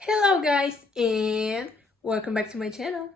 Hello guys and welcome back to my channel.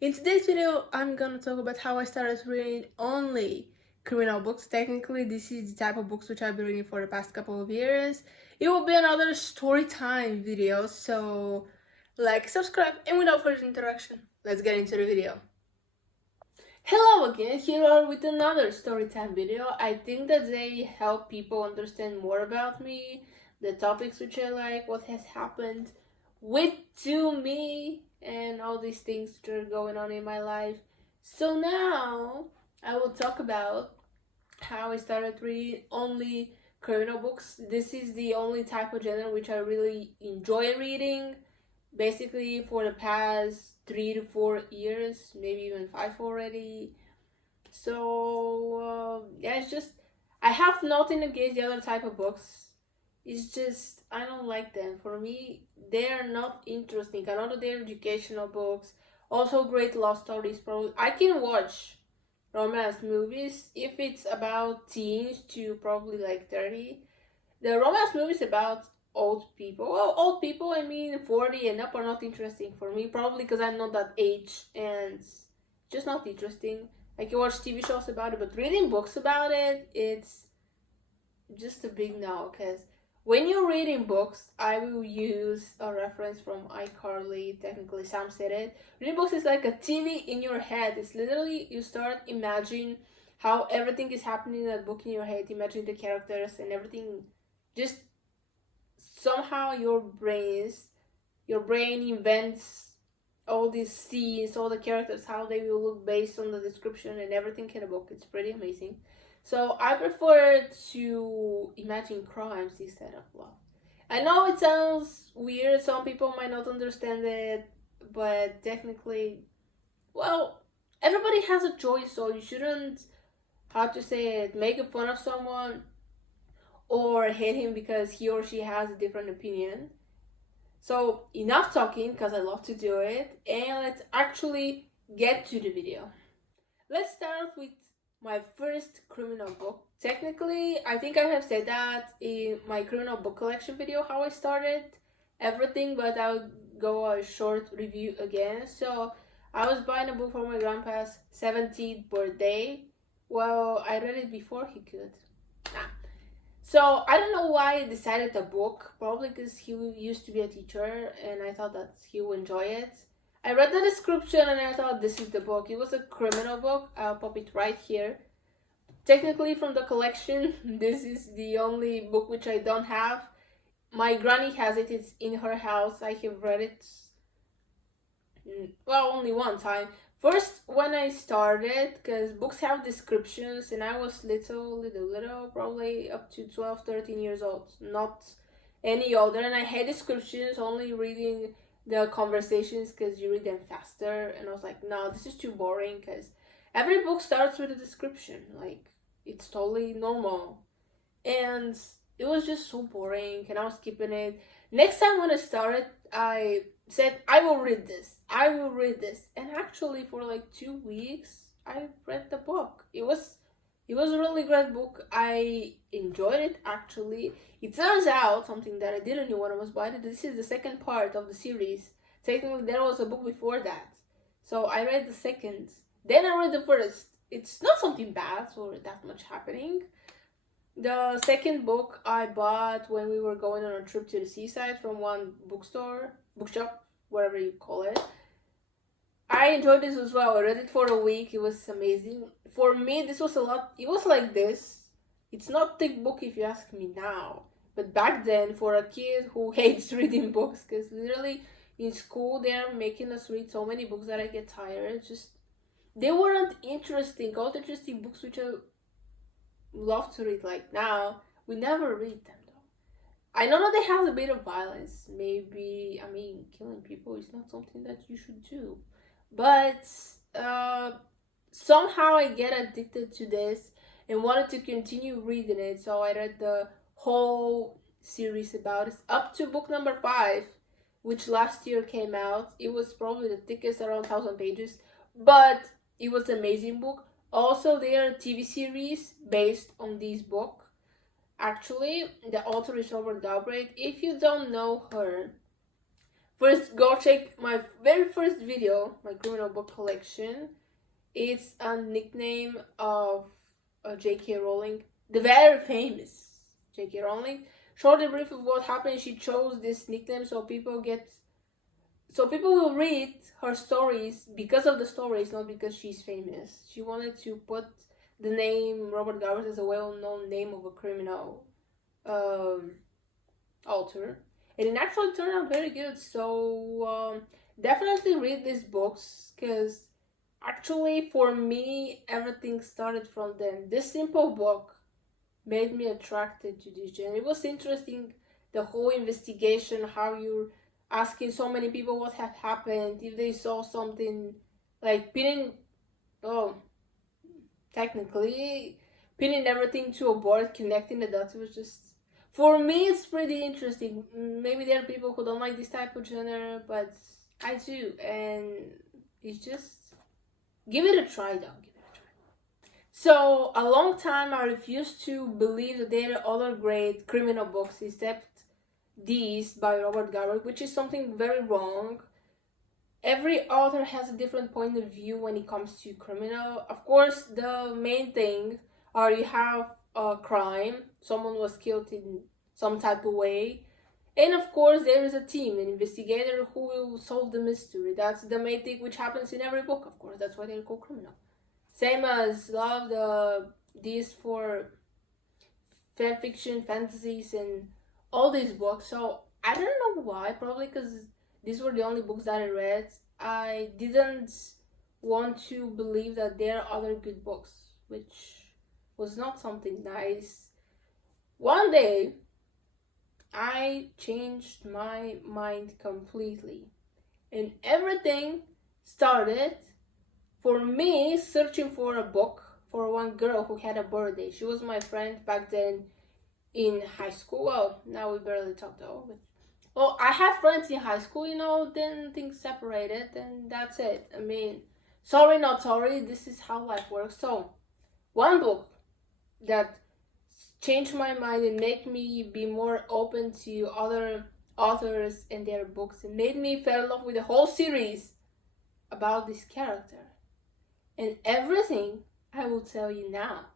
In today's video, I'm gonna talk about how I started reading only criminal books. Technically, this is the type of books which I've been reading for the past couple of years. It will be another story time video, so like, subscribe, and without further introduction, let's get into the video. Hello again, here are with another storytime video. I think that they help people understand more about me, the topics which I like, what has happened with to me, and all these things that are going on in my life. So now I will talk about how I started reading only criminal books. This is the only type of genre which I really enjoy reading. Basically, for the past 3 to 4 years, maybe even 5 already. So yeah, it's just I have nothing against the other type of books. It's just I don't like them. For me, they are not interesting. I know that they're educational books, also great love stories. Probably I can watch romance movies if it's about teens to probably like 30. The romance movies about old people. Well, old people, I mean 40 and up, are not interesting for me. Probably because I'm not that age and just not interesting. I can watch TV shows about it, but reading books about it, it's just a big no. Because when you're reading books, I will use a reference from iCarly. Technically, Sam said it. Reading books is like a TV in your head. It's literally you start imagining how everything is happening in that book in your head. Imagine the characters and everything. Just somehow your brain invents all these scenes, all the characters, how they will look based on the description and everything in a book. It's pretty amazing. So I prefer to imagine crimes instead of love. I know it sounds weird, some people might not understand it, but technically, well, everybody has a choice, so you shouldn't, how to say it, make fun of someone or hate him because he or she has a different opinion. So enough talking because I love to do it, and let's actually get to the video. Let's start with my first criminal book. Technically, I think I have said that in my criminal book collection video how I started everything, but I'll go a short review again. So I was buying a book for my grandpa's 17th birthday. Well, I read it before he could. Nah. So I don't know why I decided a book. Probably because he used to be a teacher and I thought that he would enjoy it. I read the description and I thought this is the book. It was a criminal book. I'll pop it right here. Technically from the collection, this is the only book which I don't have. My granny has it. It's in her house. I have read it, well, only one time. First, when I started, because books have descriptions, and I was little, probably up to 12, 13 years old, not any older, and I had descriptions, only reading the conversations because you read them faster, and I was like, no, this is too boring, because every book starts with a description, like, it's totally normal, and it was just so boring, and I was skipping it. Next time when I started, I said, I will read this. I will read this. And actually for like 2 weeks I read the book. It was a really great book. I enjoyed it actually. It turns out something that I didn't know when I was buying it. This is the second part of the series. Technically there was a book before that. So I read the second. Then I read the first. It's not something bad or that much happening. The second book I bought when we were going on a trip to the seaside from one bookshop, whatever you call it. I enjoyed this as well. I read it for a week. It was amazing. For me, this was a lot. It was like this. It's not thick book if you ask me now. But back then, for a kid who hates reading books, because literally in school they're making us read so many books that I get tired. Just they weren't interesting. All the interesting books which I love to read like now, we never read them though. I know that they have a bit of violence. Maybe, I mean, killing people is not something that you should do. But somehow I get addicted to this and wanted to continue reading it. So I read the whole series about it up to book number 5, which last year came out. It was probably the thickest, around 1,000 pages, but it was an amazing book. Also, there are TV series based on this book. Actually, the author is Robert Galbraith. If you don't know her, first go check my very first video, my criminal book collection. It's a nickname of J.K. Rowling, the very famous J.K. Rowling. Shortly brief of what happened, she chose this nickname so people will read her stories because of the stories, not because she's famous. She wanted to put the name Robert Galbraith as a well-known name of a criminal author, and it actually turned out very good. So definitely read these books, because actually for me everything started from them. This simple book made me attracted to this genre. It was interesting, the whole investigation, how you're asking so many people what had happened, if they saw something, like technically pinning everything to a board, connecting the dots. It was just, for me, it's pretty interesting. Maybe there are people who don't like this type of genre, but I do, and it's just, give it a try though. So a long time I refused to believe that there are other great criminal books except these by Robert Galbraith, which is something very wrong. Every author has a different point of view when it comes to criminal. Of course, the main thing are you have a crime, someone was killed in some type of way, and of course there is a team, an investigator who will solve the mystery. That's the main thing, which happens in every book. Of course, that's why they're called criminal. Same as these for fan fiction, fantasies, and all these books. So I don't know why, probably because these were the only books that I read. I didn't want to believe that there are other good books, which was not something nice. One day, I changed my mind completely, and everything started for me searching for a book for one girl who had a birthday. She was my friend back then in high school. Well, now we barely talk though. Well, I had friends in high school, then things separated, and that's it. I mean, sorry, not sorry, this is how life works. So, one book that changed my mind and made me be more open to other authors and their books, and made me fall in love with the whole series about this character. And everything I will tell you now.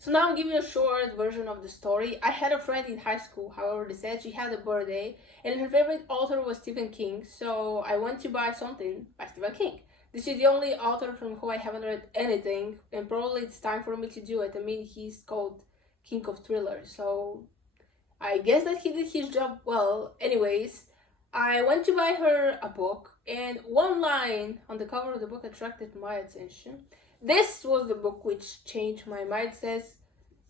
So now I'll give you a short version of the story. I had a friend in high school, however, they said she had a birthday, and her favorite author was Stephen King, so I went to buy something by Stephen King. This is the only author from who I haven't read anything, and probably it's time for me to do it. I mean, he's called King of Thrillers, so I guess that he did his job well. Anyways, I went to buy her a book, and one line on the cover of the book attracted my attention. This was the book which changed my mind. It says,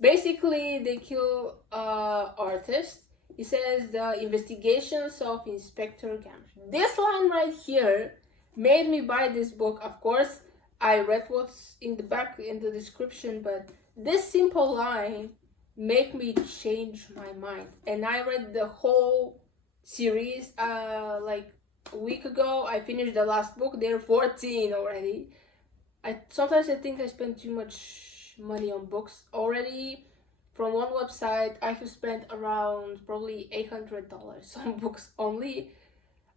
basically, they kill artist. It says, the investigations of Inspector Gambit. This line right here made me buy this book. Of course, I read what's in the back in the description, but this simple line made me change my mind. And I read the whole series like a week ago. I finished the last book. There are 14 already. Sometimes I think I spend too much money on books already. From one website, I have spent around probably $800 on books only.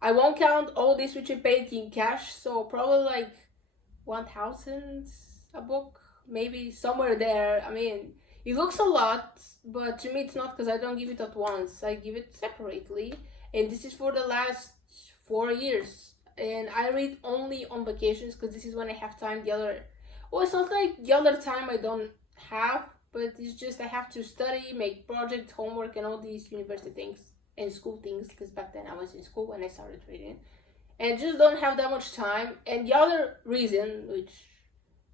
I won't count all this which I paid in cash, so probably like 1,000 a book, maybe somewhere there. I mean, it looks a lot, but to me it's not, because I don't give it at once. I give it separately, and this is for the last 4 years. And I read only on vacations, because this is when I have time. It's not like the other time I don't have, but it's just I have to study, make project, homework, and all these university things and school things, because back then I was in school when I started reading, and just don't have that much time. And the other reason, which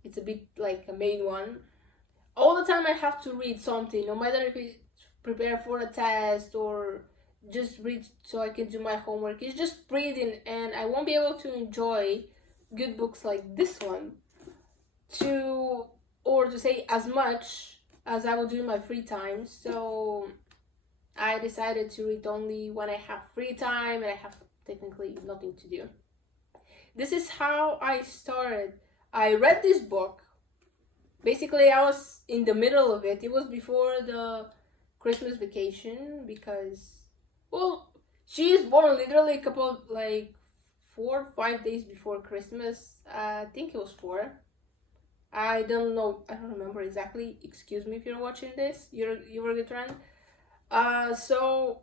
it's a bit like a main one, all the time I have to read something, no matter if it's prepare for a test or just read so I can do my homework. It's just reading, and I won't be able to enjoy good books like this one to say as much as I will do in my free time. So I decided to read only when I have free time and I have technically nothing to do. This is how I started. I read this book. Basically, I was in the middle of it. It was before the Christmas vacation because, well, she is born literally a couple, like 4 or 5 days before Christmas. I think it was 4. I don't know. I don't remember exactly. Excuse me if you're watching this. You were a good friend. So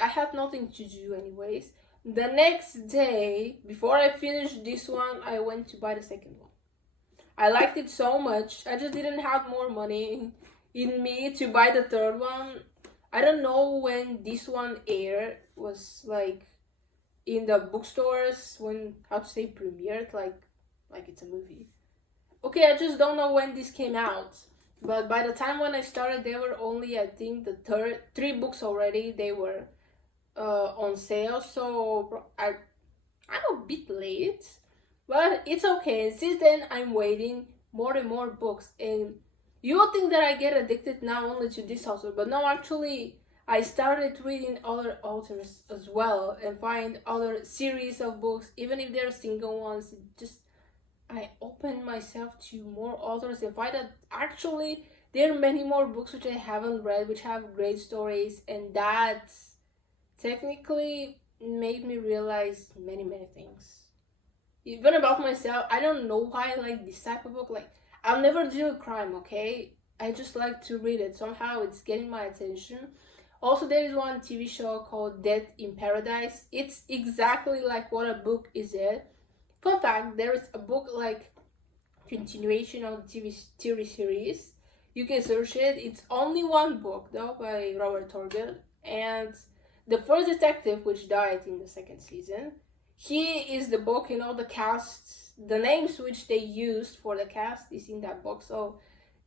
I had nothing to do anyways. The next day, before I finished this one, I went to buy the second one. I liked it so much. I just didn't have more money in me to buy the third one. I don't know when this one aired. Was like in the bookstores when, how to say, premiered, like it's a movie. Okay, I just don't know when this came out. But by the time when I started, there were only, I think, the 3 books already. They were on sale, so I'm a bit late, but it's okay. And since then, I'm waiting more and more books. And you will think that I get addicted now only to this author, but no, actually, I started reading other authors as well and find other series of books, even if they're single ones. Just I open myself to more authors and find that actually there are many more books which I haven't read, which have great stories, and that technically made me realize many things. Even about myself, I don't know why I like this type of book. Like, I'll never do a crime, okay? I just like to read it. Somehow it's getting my attention. Also, there is one TV show called Death in Paradise. It's exactly like what a book is it. Fun fact, there is a book like continuation of the TV series. You can search it. It's only one book though, by Robert Torgel, and the first detective, which died in the second season, he is the book, and all the casts, the names which they used for the cast is in that book. So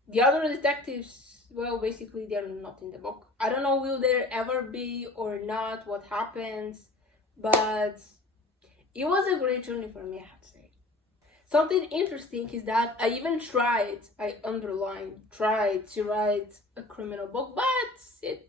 the other detectives, well, basically they're not in the book. I don't know will there ever be or not, what happens, but it was a great journey for me, I have to say. Something interesting is that I even tried to write a criminal book, but I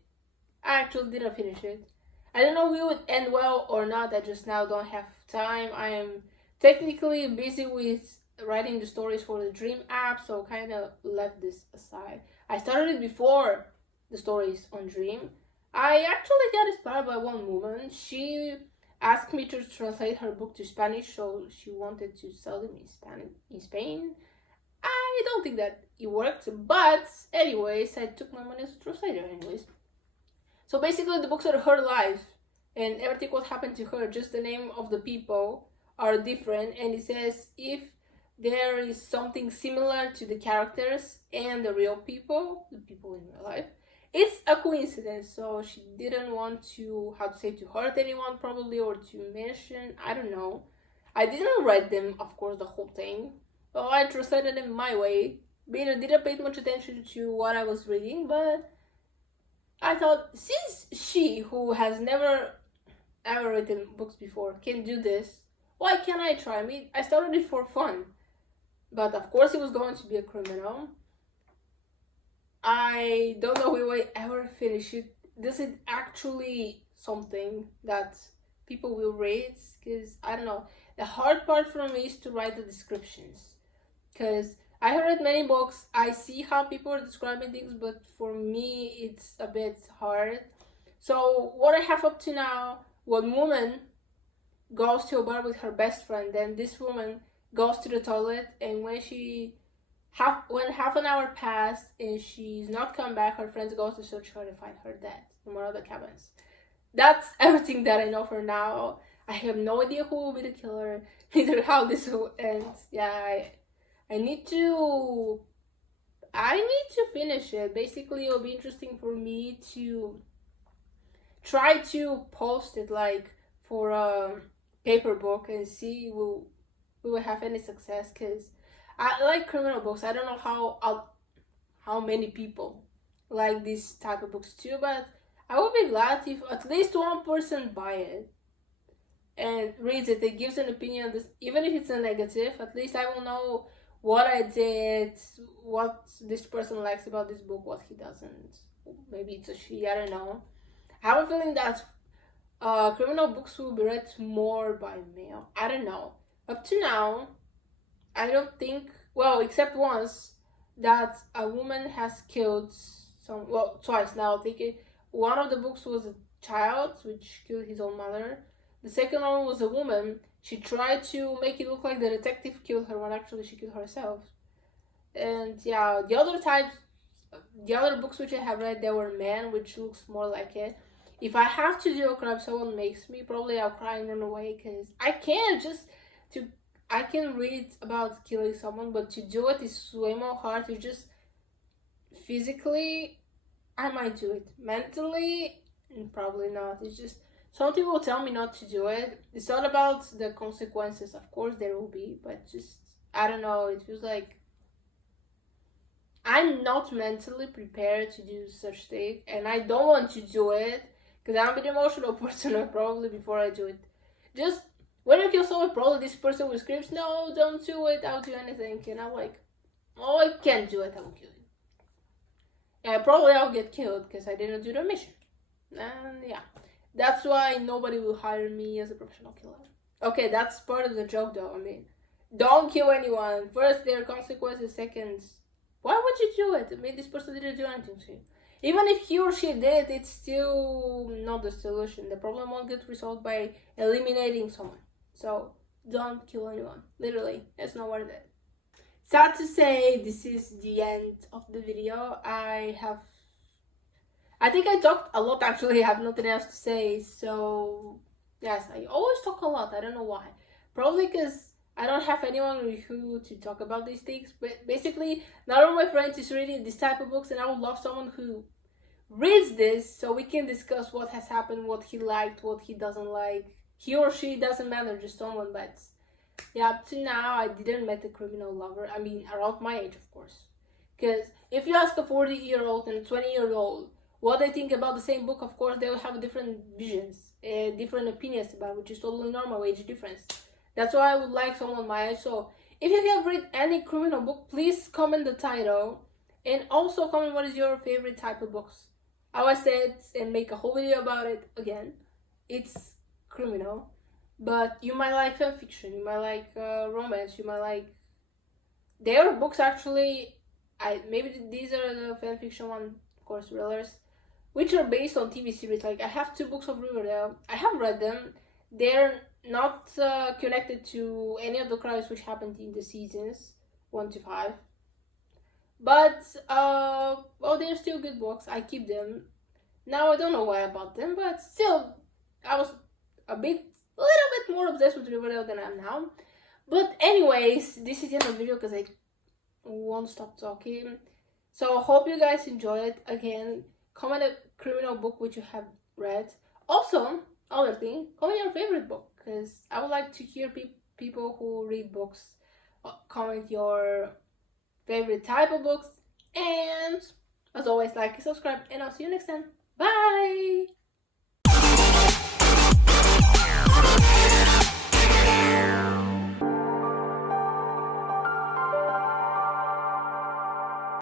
actually didn't finish it. I don't know if it would end well or not. I just now don't have time. I am technically busy with writing the stories for the Dream app, so kind of left this aside. I started it before the stories on Dream. I actually got inspired by one woman. She asked me to translate her book to Spanish, so she wanted to sell them in Spain. I don't think that it worked, but anyways, I took my money as a translator anyways. So basically the books are her life and everything what happened to her, just the name of the people are different, and it says if there is something similar to the characters and the real people, the people in real life, it's a coincidence. So she didn't want to, how to say, to hurt anyone probably, or to mention, I don't know. I didn't read them, of course, the whole thing. So I translated them my way. But I didn't pay much attention to what I was reading, but I thought, since she, who has never ever written books before, can do this, why can't I try? I mean, I started it for fun, but of course it was going to be a criminal. I don't know if I ever finish it. This is actually something that people will read, because I don't know. The hard part for me is to write the descriptions, because I have read many books. I see how people are describing things, but for me it's a bit hard. So what I have up to now, one woman goes to a bar with her best friend, then this woman goes to the toilet, and when half an hour passed and she's not come back, her friends goes to search her and find her dead in one of the cabins. That's everything that I know for now. I have no idea who will be the killer, neither how this will end. Yeah, I need to finish it. Basically, it will be interesting for me to try to post it like for a paper book and see we will have any success, because I like criminal books. I don't know how many people like this type of books too, but I would be glad if at least one person buy it and reads it. It gives an opinion, even if it's a negative. At least I will know what I did, what this person likes about this book, what he doesn't. Maybe it's a she, I don't know. I have a feeling that criminal books will be read more by male. I don't know. Up to now, I don't think, well, except once, that a woman has killed some, well, twice now. I think one of the books was a child, which killed his own mother. The second one was a woman. She tried to make it look like the detective killed her when actually she killed herself. And yeah, the other books which I have read, they were men, which looks more like it. If I have to do a crime someone makes me, probably I'll cry and run away, because I can't just I can read about killing someone, but to do it is way more hard. To just physically, I might do it. Mentally, probably not. It's just some people tell me not to do it. It's not about the consequences. Of course there will be, but just, I don't know, it feels like I'm not mentally prepared to do such thing, and I don't want to do it because I'm an emotional person probably before I do it. Just when you kill someone, probably this person will scream, "No, don't do it, I'll do anything." And I'm like, "Oh, I can't do it, I will kill you." Yeah, probably I'll get killed because I didn't do the mission. And yeah, that's why nobody will hire me as a professional killer. Okay, that's part of the joke though. I mean, don't kill anyone. First, there are consequences. Second, why would you do it? I mean, this person didn't do anything to you. Even if he or she did, it's still not the solution. The problem won't get resolved by eliminating someone. So don't kill anyone. Literally, it's not worth it. Sad to say, this is the end of the video. I think I talked a lot actually. I have nothing else to say. So yes, I always talk a lot. I don't know why. Probably because I don't have anyone with who to talk about these things. But basically, none of my friends is reading this type of books, and I would love someone who reads this so we can discuss what has happened, what he liked, what he doesn't like. He or she doesn't matter, just someone. But yeah, up to now I didn't meet a criminal lover. I mean, around my age, of course. Because if you ask a 40-year-old and a 20-year-old what they think about the same book, of course they will have different visions, different opinions about it, which is totally normal, age difference. That's why I would like someone my age. So if you have read any criminal book, please comment the title, and also comment what is your favorite type of books. I will say it and make a whole video about it again. It's criminal, but you might like fan fiction, you might like romance, you might like, there are books actually, maybe these are the fan fiction one, of course, thrillers, which are based on TV series. Like I have 2 books of Riverdale. I have read them. They're not connected to any of the crimes which happened in the seasons 1 to 5. But well, they're still good books. I keep them. Now I don't know why I bought them, but still, I was a little bit more obsessed with Riverdale than I am now. But anyways, this is the end of the video because I won't stop talking. So hope you guys enjoy it. Again, comment a criminal book which you have read. Also, other thing, comment your favorite book, because I would like to hear people who read books comment your favorite type of books. And as always, like and subscribe, and I'll see you next time. Bye!